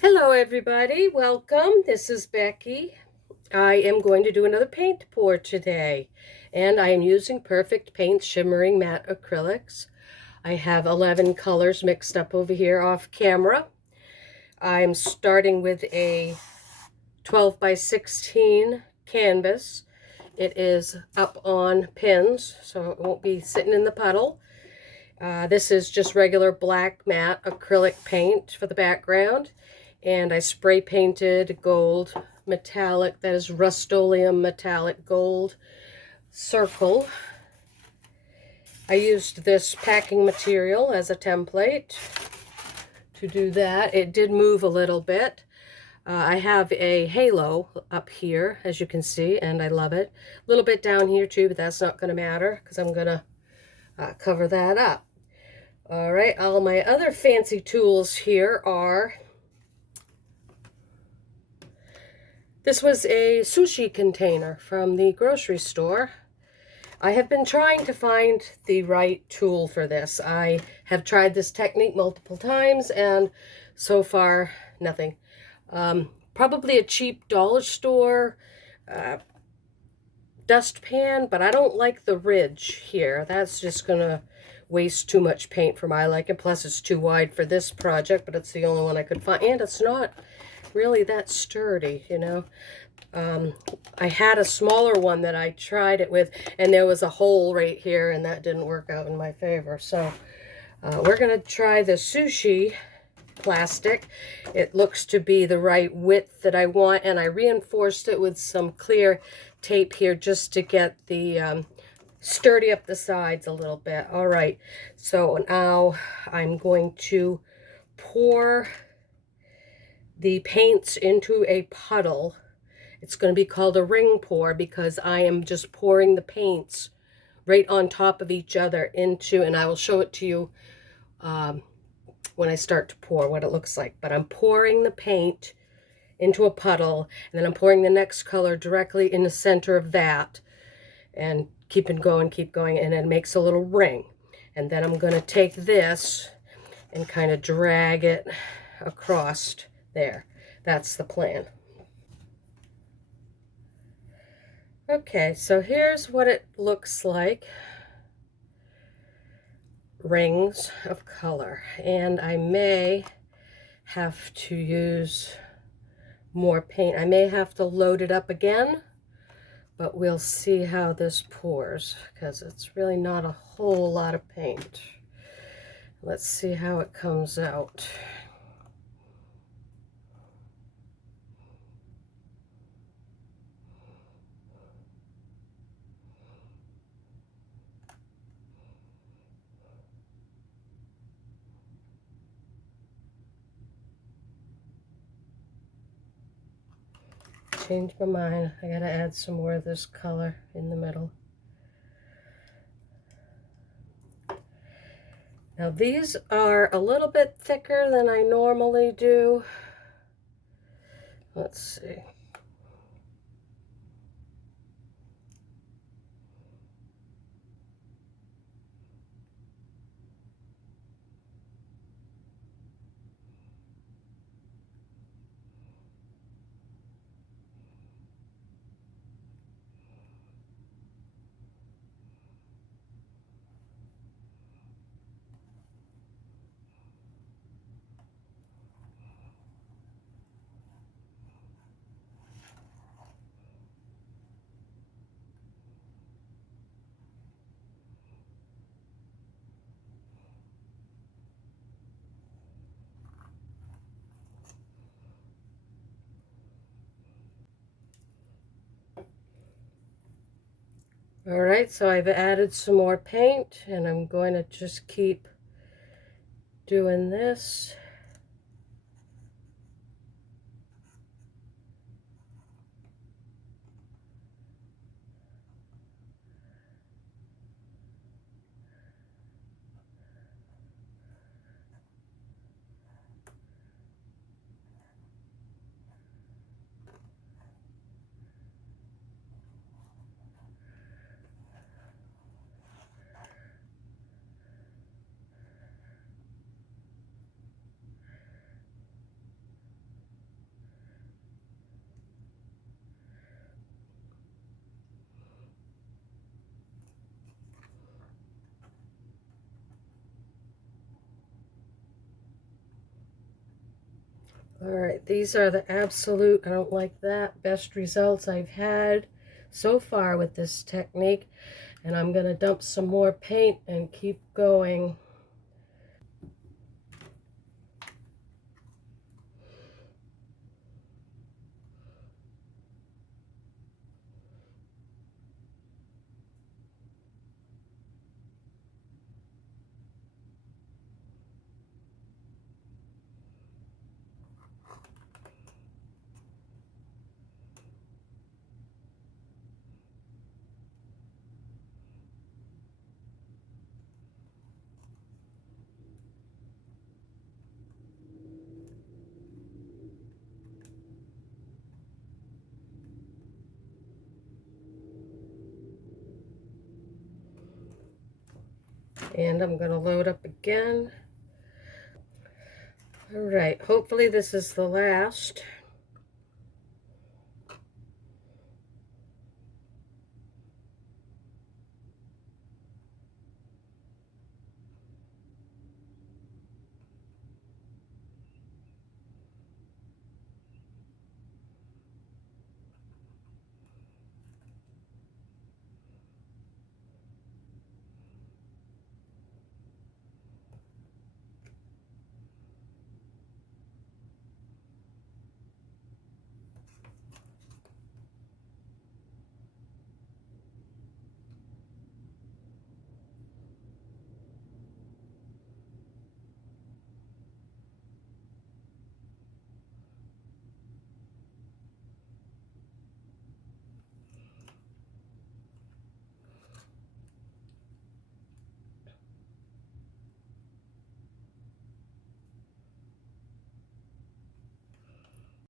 Hello everybody, welcome. This is Becky. I am going to do another paint pour today, and I am using Perfect Paint Shimmering Matte Acrylics. I have 11 colors mixed up over here off camera. I'm starting with a 12 by 16 canvas. It is up on pins, so it won't be sitting in the puddle. This is just regular black matte acrylic paint for the background. And I spray painted gold metallic, that is Rust-Oleum metallic gold circle. I used this packing material as a template to do that. It did move a little bit. I have a halo up here, as you can see, and I love it. A little bit down here too, but that's not going to matter because I'm going to cover that up. All right, all my other fancy tools here are, this was a sushi container from the grocery store. I have been trying to find the right tool for this. I have tried this technique multiple times and so far nothing. Probably a cheap dollar store dustpan, but I don't like the ridge here. That's just gonna waste too much paint for my liking. Plus it's too wide for this project, but it's the only one I could find, and it's not really that sturdy, you know. I had a smaller one that I tried it with, and there was a hole right here, and that didn't work out in my favor. So we're gonna try the sushi plastic. It looks to be the right width that I want, and I reinforced it with some clear tape here just to get the sturdy up the sides a little bit. All right, so now I'm going to pour the paints into a puddle. It's going to be called a ring pour because I am just pouring the paints right on top of each other into, and I will show it to you when I start to pour what it looks like. But I'm pouring the paint into a puddle, and then I'm pouring the next color directly in the center of that, and keep going, and it makes a little ring. And then I'm going to take this and kind of drag it across there. That's the plan. Okay, so here's what it looks like. Rings of color, and I may have to use more paint. I may have to load it up again, but we'll see how this pours because it's really not a whole lot of paint. Let's see how it comes out. Changed my mind. I gotta add some more of this color in the middle. Now these are a little bit thicker than I normally do. Let's see. All right, so I've added some more paint, and I'm going to just keep doing this. All right, these are the absolute, I don't like that, best results I've had so far with this technique. And I'm going to dump some more paint and keep going. And I'm going to load up again. All right, hopefully this is the last.